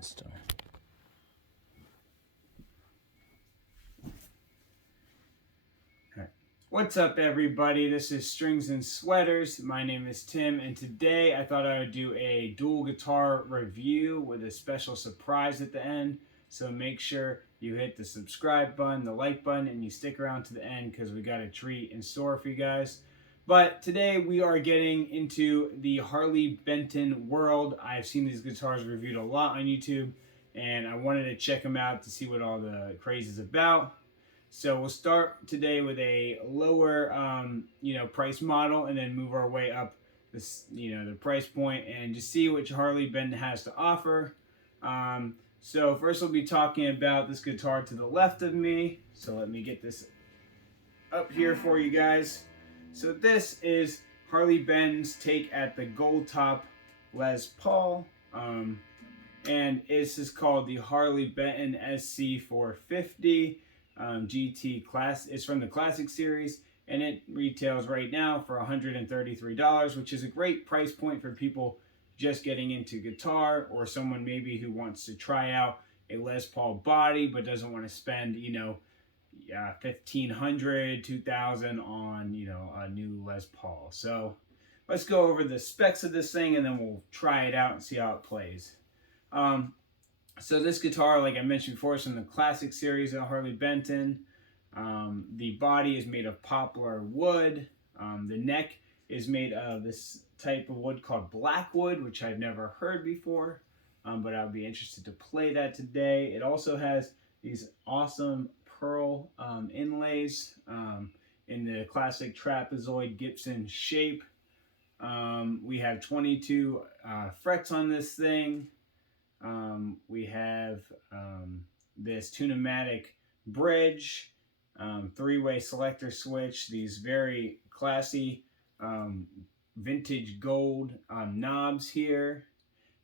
Start. What's up, everybody? This is Strings and Sweaters. My name is Tim, and today I thought I would do a dual guitar review with a special surprise at the end. So make sure you hit the subscribe button, the like button, and you stick around to the end because we got a treat in store for you guys. But today we are getting into the Harley Benton world. I've seen these guitars reviewed a lot on YouTube, and I wanted to check them out to see what all the craze is about. So we'll start today with a lower, price model, and then move our way up this, the price point, and just see what Harley Benton has to offer. So first we'll be talking about this guitar to the left of me. So let me get this up here for you guys. So this is Harley Benton's take at the gold top Les Paul. And this is called the Harley Benton SC450. GT class. It's from the Classic series, and it retails right now for $133, which is a great price point for people just getting into guitar, or someone maybe who wants to try out a Les Paul body but doesn't want to spend $1,500, $2,000 on a new Les Paul. So let's go over the specs of this thing, and then we'll try it out and see how it plays. So this guitar, like I mentioned before, is from the Classic series of Harley Benton. The body is made of poplar wood. The neck is made of this type of wood called blackwood, which I've never heard before, but I'll be interested to play that today. It also has these awesome pearl inlays in the classic trapezoid Gibson shape. We have 22 frets on this thing. We have this Tunematic bridge, three-way selector switch, these very classy vintage gold knobs here.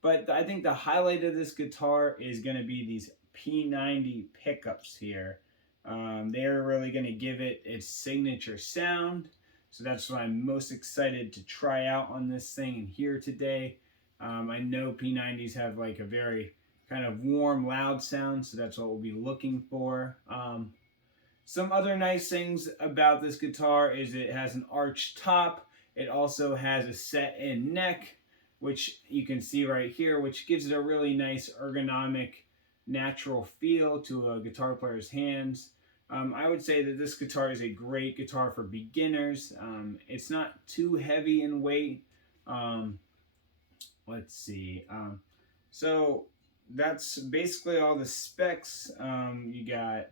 But I think the highlight of this guitar is going to be these P90 pickups here. They're really going to give it its signature sound. So that's what I'm most excited to try out on this thing and hear today. I know P90s have like a very kind of warm, loud sound, so that's what we'll be looking for. Some other nice things about this guitar is it has an arched top. It also has a set-in neck, which you can see right here, which gives it a really nice ergonomic, natural feel to a guitar player's hands. I would say that this guitar is a great guitar for beginners. It's not too heavy in weight. Let's see. So that's basically all the specs. You got,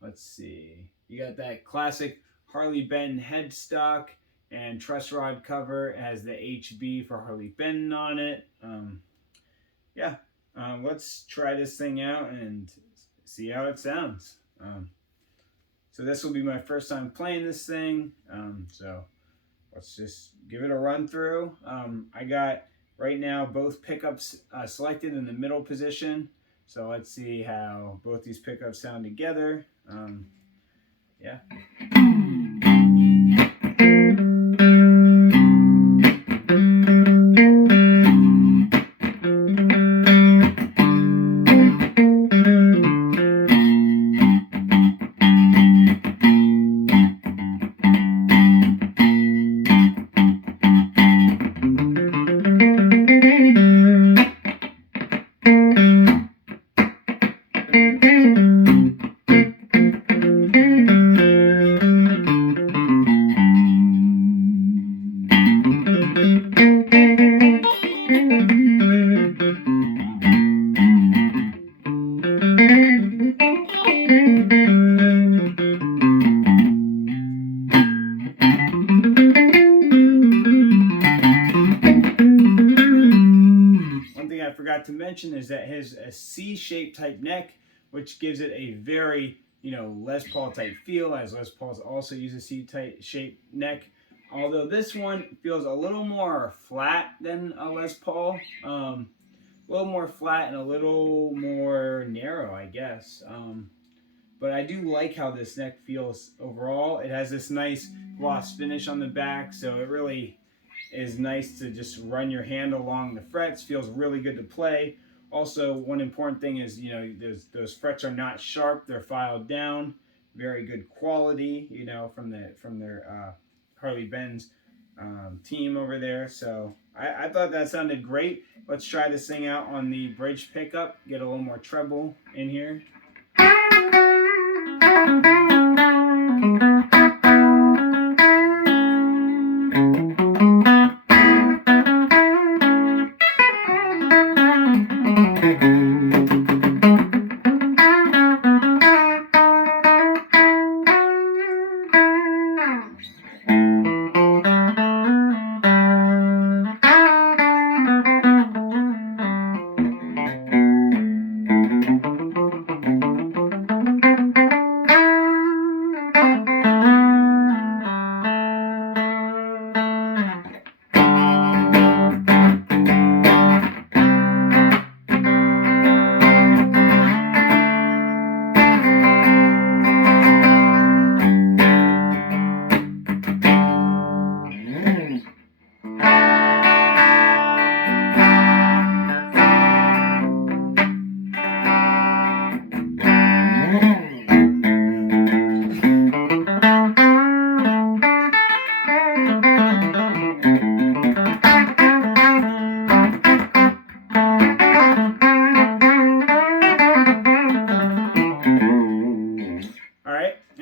let's see. You got that classic Harley Benton headstock and truss rod cover. It has the HB for Harley Benton on it. Let's try this thing out and see how it sounds. So this will be my first time playing this thing. So let's just give it a run through. I got right now both pickups selected in the middle position. So let's see how both these pickups sound together. Yeah. Forgot to mention is that it has a C-shaped type neck, which gives it a very, Les Paul type feel, as Les Pauls also use a C-shaped neck. Although this one feels a little more flat than a Les Paul. A little more flat and a little more narrow, I guess. But I do like how this neck feels overall. It has this nice gloss finish on the back, so it really is nice to just run your hand along the frets. Feels really good to play. Also, one important thing is, you know, those frets are not sharp; they're filed down. Very good quality, you know, from their Harley Benz team over there. So I thought that sounded great. Let's try this thing out on the bridge pickup. Get a little more treble in here.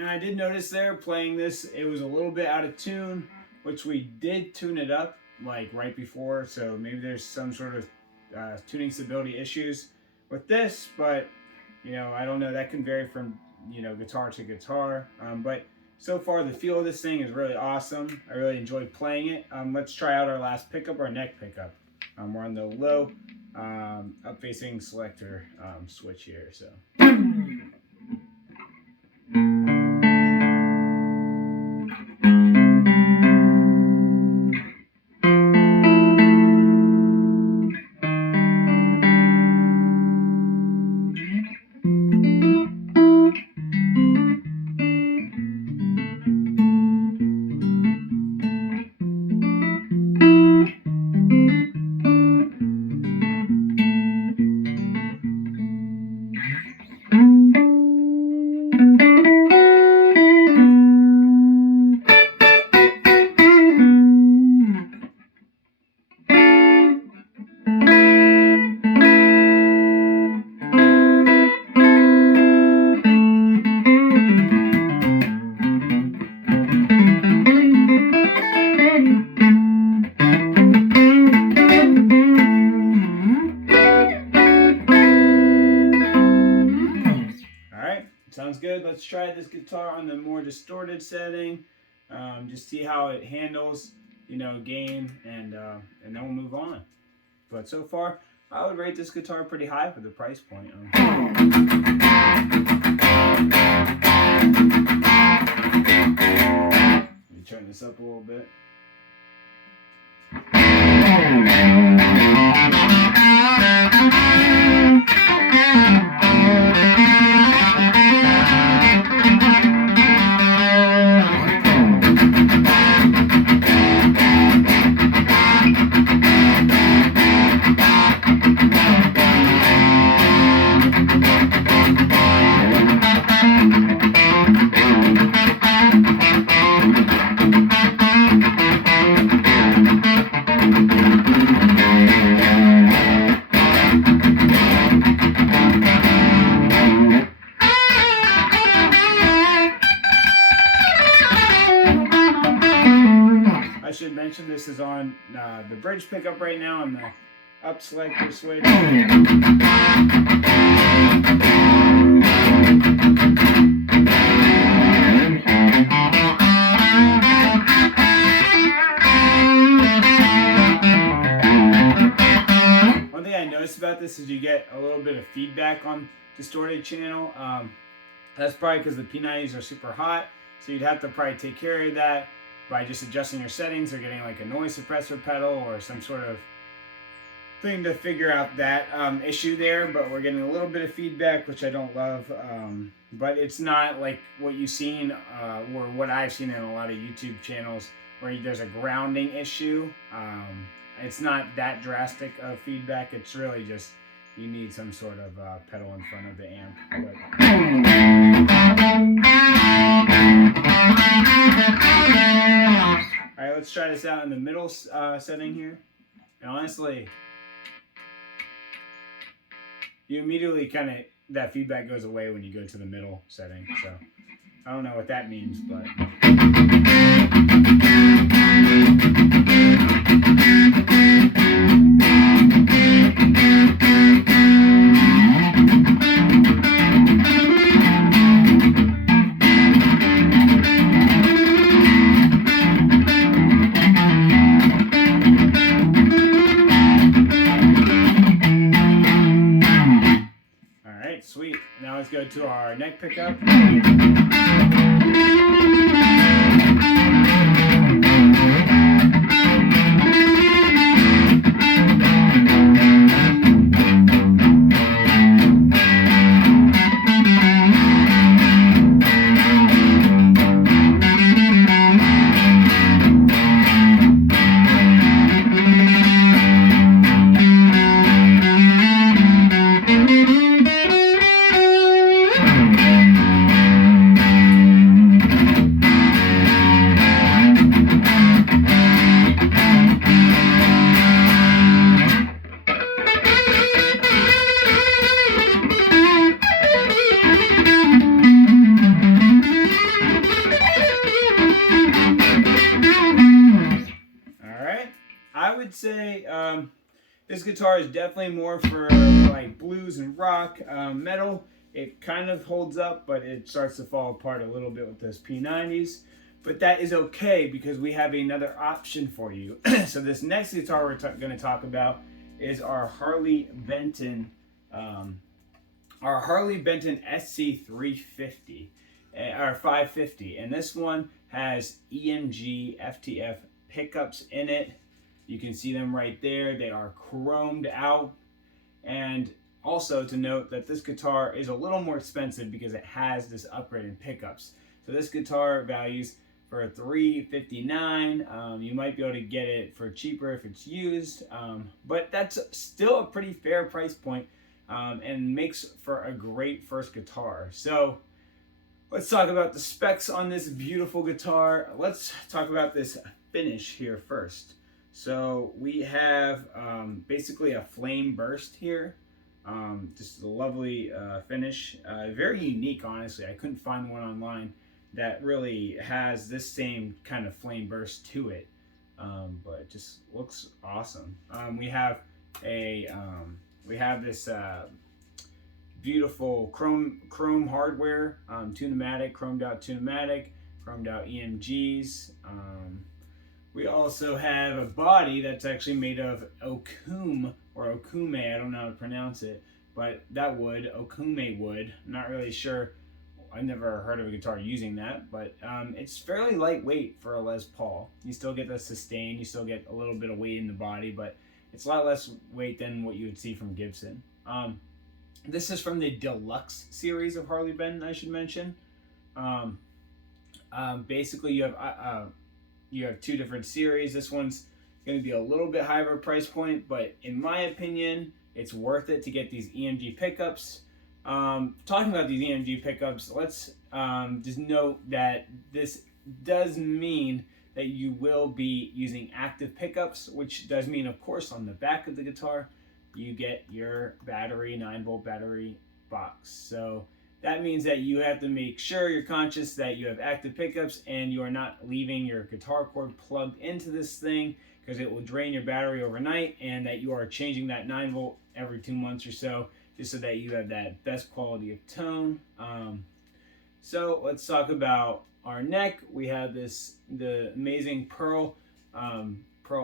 I did notice there playing this, it was a little bit out of tune, which we did tune it up like right before, so maybe there's some sort of tuning stability issues with this, but you know, I don't know, that can vary from, you know, guitar to guitar, but so far the feel of this thing is really awesome. I really enjoyed playing it. Let's try out our last pickup, our neck pickup. We're on the low up facing selector switch here, so. Sounds good. Let's try this guitar on the more distorted setting. Just see how it handles, you know, gain, and then we'll move on. But so far, I would rate this guitar pretty high for the price point. Let me turn this up a little bit. I should mention this is on the bridge pickup right now on the up selector switch. One thing I noticed about this is you get a little bit of feedback on distorted channel. That's probably because the P90s are super hot, so you'd have to probably take care of that by just adjusting your settings or getting like a noise suppressor pedal or some sort of thing to figure out that issue there. But we're getting a little bit of feedback, which I don't love, but it's not like what you've seen or what I've seen in a lot of YouTube channels where there's a grounding issue. It's not that drastic of feedback. It's really just, you need some sort of pedal in front of the amp. All right, let's try this out in the middle setting here. And honestly, you immediately that feedback goes away when you go to the middle setting. So I don't know what that means, but. Sweet. Now let's go to our neck pickup. I would say this guitar is definitely more for like blues and rock. Metal, it kind of holds up, but it starts to fall apart a little bit with those P90s. But that is okay because we have another option for you. So this next guitar we're going to talk about is our Harley Benton SC350 or 550, and this one has EMG FTF pickups in it. You can see them right there. They are chromed out. And also to note that this guitar is a little more expensive because it has this upgrade in pickups. So this guitar values for $359. You might be able to get it for cheaper if it's used, but that's still a pretty fair price point, and makes for a great first guitar. So let's talk about the specs on this beautiful guitar. Let's talk about this finish here first. So we have basically a flame burst here. Just a lovely finish. Very unique, honestly. I couldn't find one online that really has this same kind of flame burst to it. But it just looks awesome. We have this beautiful chrome hardware, tunematic, chromed out tunematic, chromed out EMGs. We also have a body that's actually made of okum or okume, I don't know how to pronounce it, but that wood, okume wood, I'm not really sure. I've never heard of a guitar using that, but it's fairly lightweight for a Les Paul. You still get the sustain, you still get a little bit of weight in the body, but it's a lot less weight than what you would see from Gibson. This is from the Deluxe series of Harley Benton, I should mention. Basically, you have two different series. This one's going to be a little bit higher of a price point, but in my opinion, it's worth it to get these EMG pickups. Talking about these EMG pickups, let's just note that this does mean that you will be using active pickups, which does mean, of course, on the back of the guitar, you get your battery, 9-volt battery box. So that means that you have to make sure you're conscious that you have active pickups and you are not leaving your guitar cord plugged into this thing, because it will drain your battery overnight, and that you are changing that 9-volt every 2 months or so, just so that you have that best quality of tone. So let's talk about our neck. We have the amazing pearl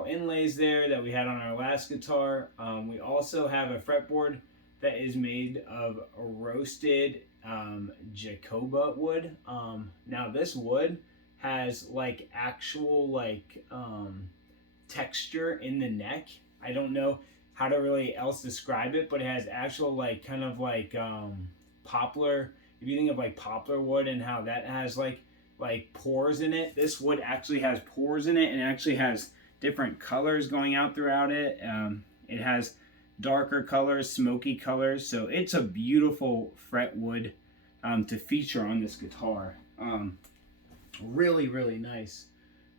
inlays there that we had on our last guitar. We also have a fretboard that is made of roasted Jacoba wood. Now this wood has like actual texture in the neck. I don't know how to really else describe it, but it has actual kind of poplar. If you think of like poplar wood and how that has like pores in it, this wood actually has pores in it, and it actually has different colors going out throughout it. It has darker colors, smoky colors. So it's a beautiful fretwood to feature on this guitar. Really, really nice.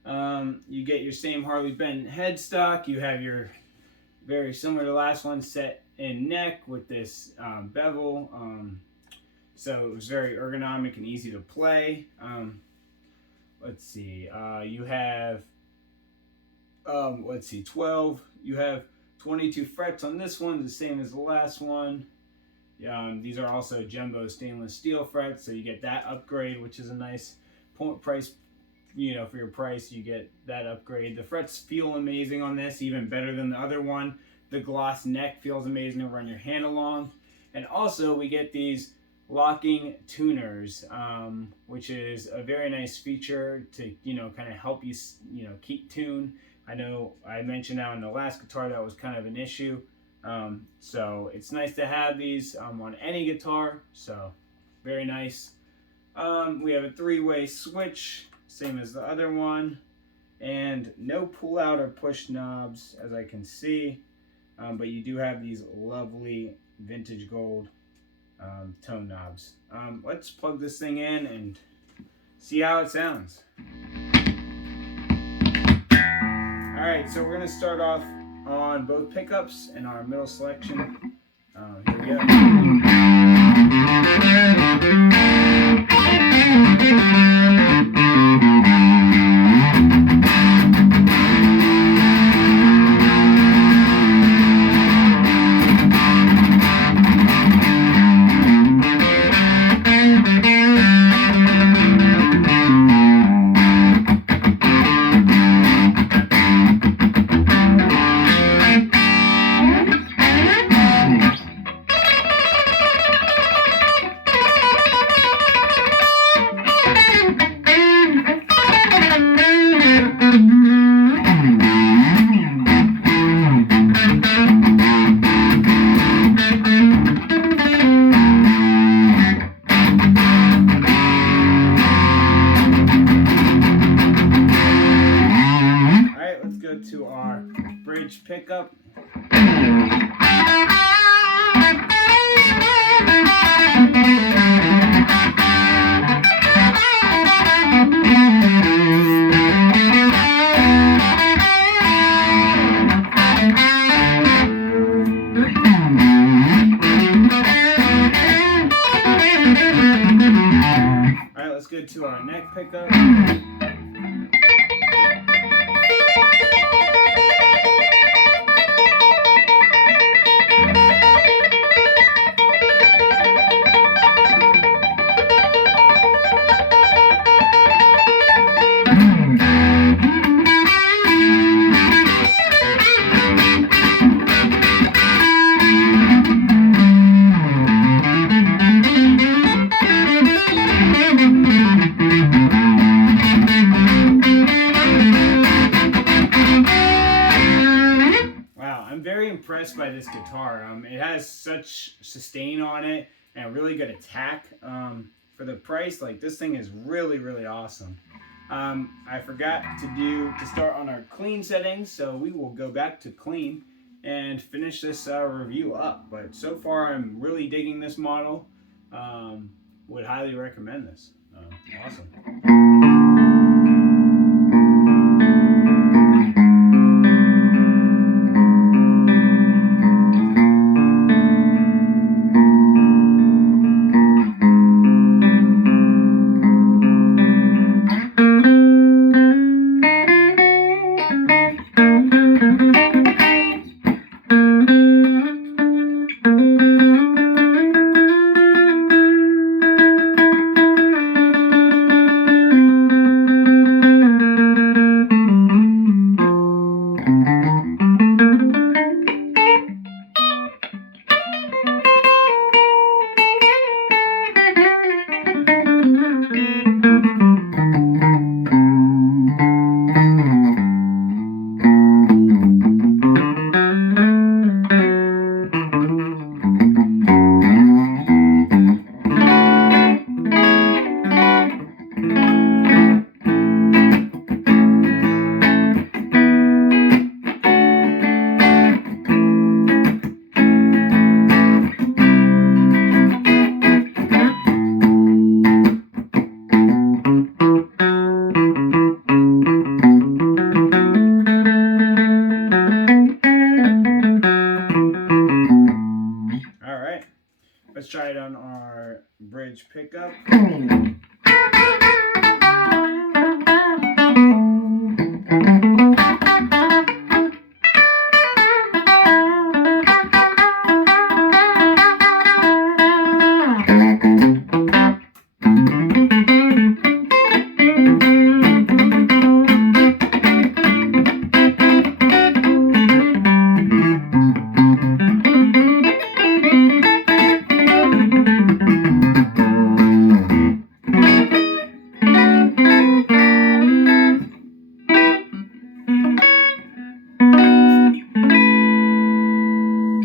You get your same Harley Benton headstock. You have your, very similar to the last one, set in neck with this bevel. So it was very ergonomic and easy to play. Let's see. You have, 12. You have 22 frets on this one, the same as the last one. These are also jumbo stainless steel frets, so you get that upgrade, which is a nice price. You know, for your price, you get that upgrade. The frets feel amazing on this, even better than the other one. The gloss neck feels amazing to run your hand along. And also, we get these locking tuners, which is a very nice feature to, kind of help you, keep tune. I know I mentioned now in the last guitar that was kind of an issue. So it's nice to have these on any guitar. So very nice. We have a 3-way switch, same as the other one, and no pull out or push knobs, as I can see. But you do have these lovely vintage gold tone knobs. Let's plug this thing in and see how it sounds. Alright, so we're going to start off on both pickups and our middle selection. Here we go. To our bridge pickup. Alright, let's go to our neck pickup. Impressed by this guitar. It has such sustain on it and a really good attack. For the price, like, this thing is really, really awesome. I forgot to start on our clean settings, so we will go back to clean and finish this review up. But so far, I'm really digging this model. Would highly recommend this. Awesome. Let's try it on our bridge pickup.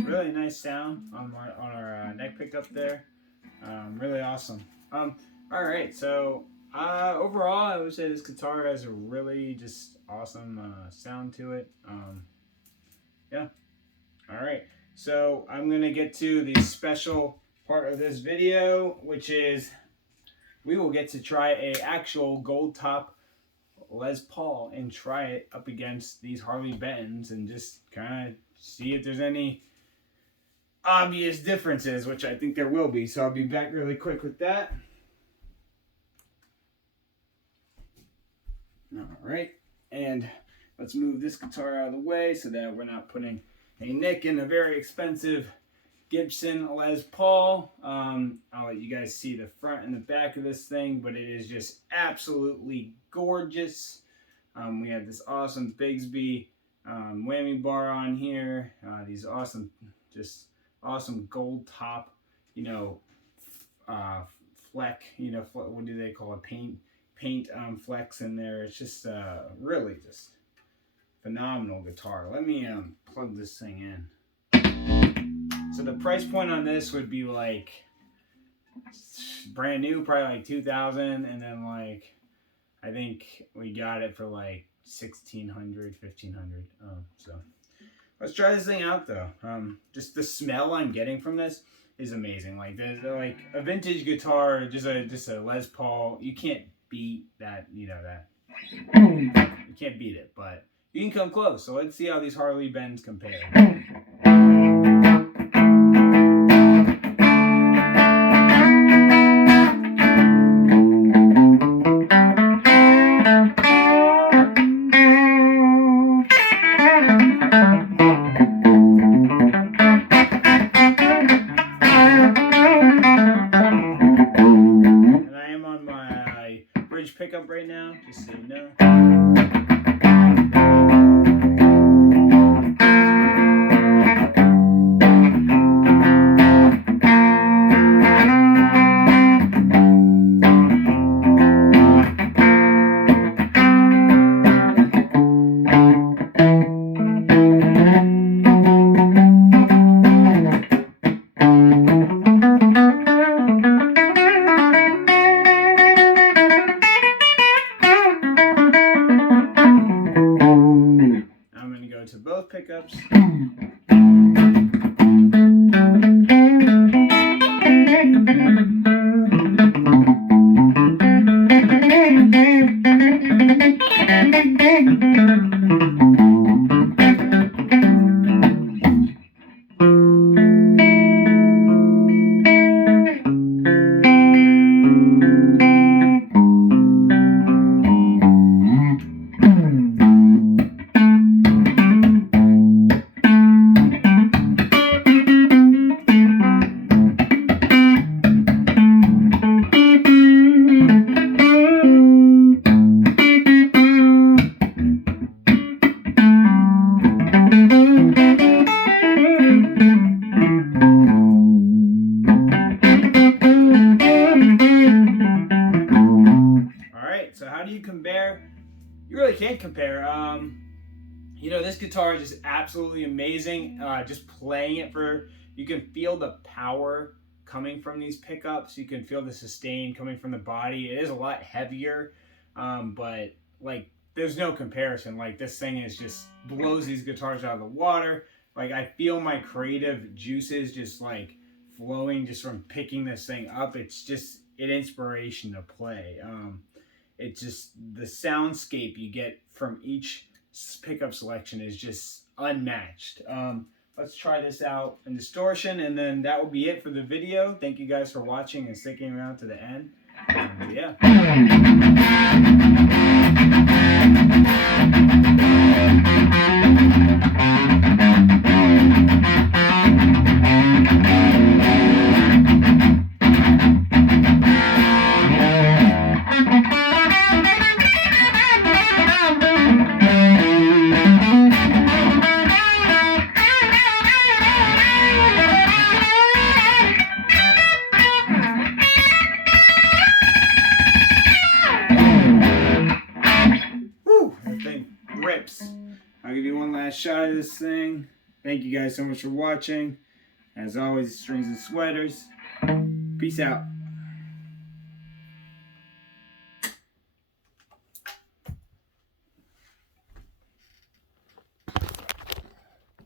Really nice sound on our neck pickup there. Really awesome. All right, so overall, I would say this guitar has a really just awesome sound to it. Yeah. All right, so I'm gonna get to the special part of this video, which is we will get to try a actual gold top Les Paul and try it up against these Harley Bentons and just kind of see if there's any obvious differences, which I think there will be. So I'll be back really quick with that. All right, and let's move this guitar out of the way so that we're not putting a nick in a very expensive Gibson Les Paul. I'll let you guys see the front and the back of this thing, but it is just absolutely gorgeous. We have this awesome Bigsby whammy bar on here. These awesome, just awesome gold top, fleck, what do they call it? Paint flecks in there. It's just really just phenomenal guitar. Let me plug this thing in. So the price point on this would be like brand new, probably like $2,000, and then like I think we got it for like $1,600, $1,500. So let's try this thing out though. Just the smell I'm getting from this is amazing. Like they're like a vintage guitar, just a Les Paul. You can't beat that. That you can't beat it, but you can come close. So let's see how these Harley Bentons compare. Pickup right now, just so you know. To both pickups. Compare? You really can't compare. This guitar is just absolutely amazing. Just playing it you can feel the power coming from these pickups. You can feel the sustain coming from the body. It is a lot heavier, but like there's no comparison. Like this thing is just blows these guitars out of the water. Like I feel my creative juices just like flowing just from picking this thing up. It's just an inspiration to play. It's just the soundscape you get from each pickup selection is just unmatched. let's try this out in distortion, and then that will be it for the video. Thank you guys for watching and sticking around to the end. And yeah. Rips. I'll give you one last shot of this thing. Thank you guys so much for watching. As always, Strings and Sweaters. Peace out.